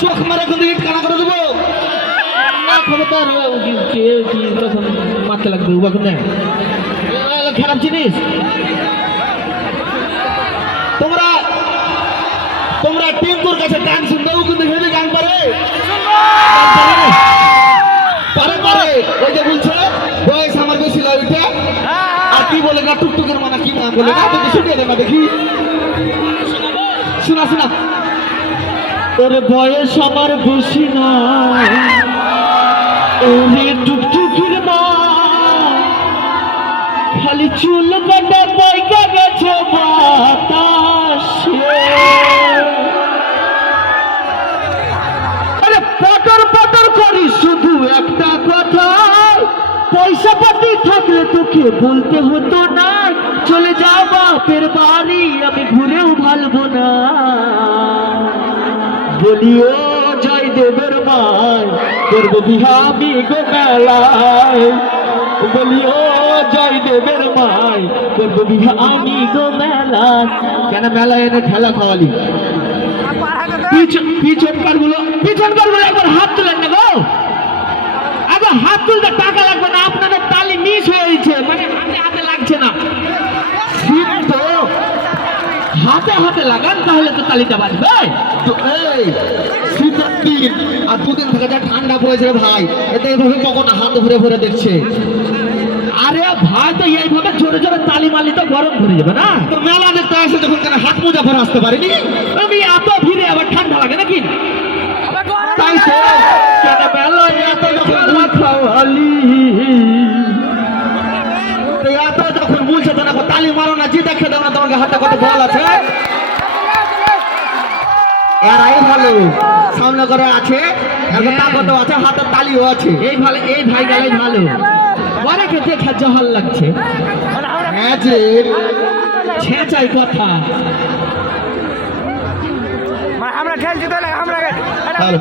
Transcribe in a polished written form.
চোখ মারা কিন্তু ইট কানা করে দেবো খবরদার মারতে লাগবে খারাপ জিনিস তোমরা তোমরা টিঙ্কুর কাছে গান শুনতেও কিন্তু হেভি গান পারে পারে পারে ওই যে বলছে বয়স আমার বেশি লাগে ওইটা আর কি বলে না টুকটুকের মানা কি না বলে না তুমি শুনিয়ে দে না দেখি শোনা শোনা তোর বয়স আমার বেশি না ওরে টুকটুকির মা খালি চুল কাটা পাইকা গেছে বাতাসে আরে পটর পটর করি শুধু একটা কথা পয়সা পাতি থাকলে তোকে বলতে হতো না চলে যাও বাপের বাড়ি আমি ঘুরেও ভালবো না বলিও জয় দেবের মায় করবো বিহা আমি গো মেলায় বলিও জয় দেবের মায় করবো বিহা আমি গো মেলায় কেন মেলায় এনে ঠেলা খাওয়ালি পিছনকার গুলো একবার হাত তুলেন না গো আবার হাত তুলতে টাকা লাগবে না আপনাদের তালি মিস হয়েছে মানে হাতে হাতে লাগছে না তো হাতে হাতে লাগান তাহলে তো তালিটা বাজবে তো এই শীতের দিন আর দুদিন থেকে যা ঠান্ডা পড়েছে ভাই এতে এইভাবে কখন হাত ভরে ভরে দেখছে আরে ভাই তো এইভাবে জোরে জোরে তালি মারলে তো গরম ধরে যাবে না তো মেলা দেখতে আসে যখন কেন হাত মোজা পরে আসতে পারিনি আমি এত ভিড়ে আবার ঠান্ডা লাগে নাকি তাই তো কেন মেলা এত যখন খাওয়ালি এত যখন বলছে তো না তালি মারো না যে দেখে দাও না তোমাকে হাতে কত বল আছে এরাই ভালো সামনে করে আছে তাকত আছে হাতে তালিও আছে এই ভাই গেলেই ভালো অনেকে দেখে জহল লাগছে হ্যাঁ যে ছেঁচাই কথা আমরা খেলছি তাহলে আমরা ভালো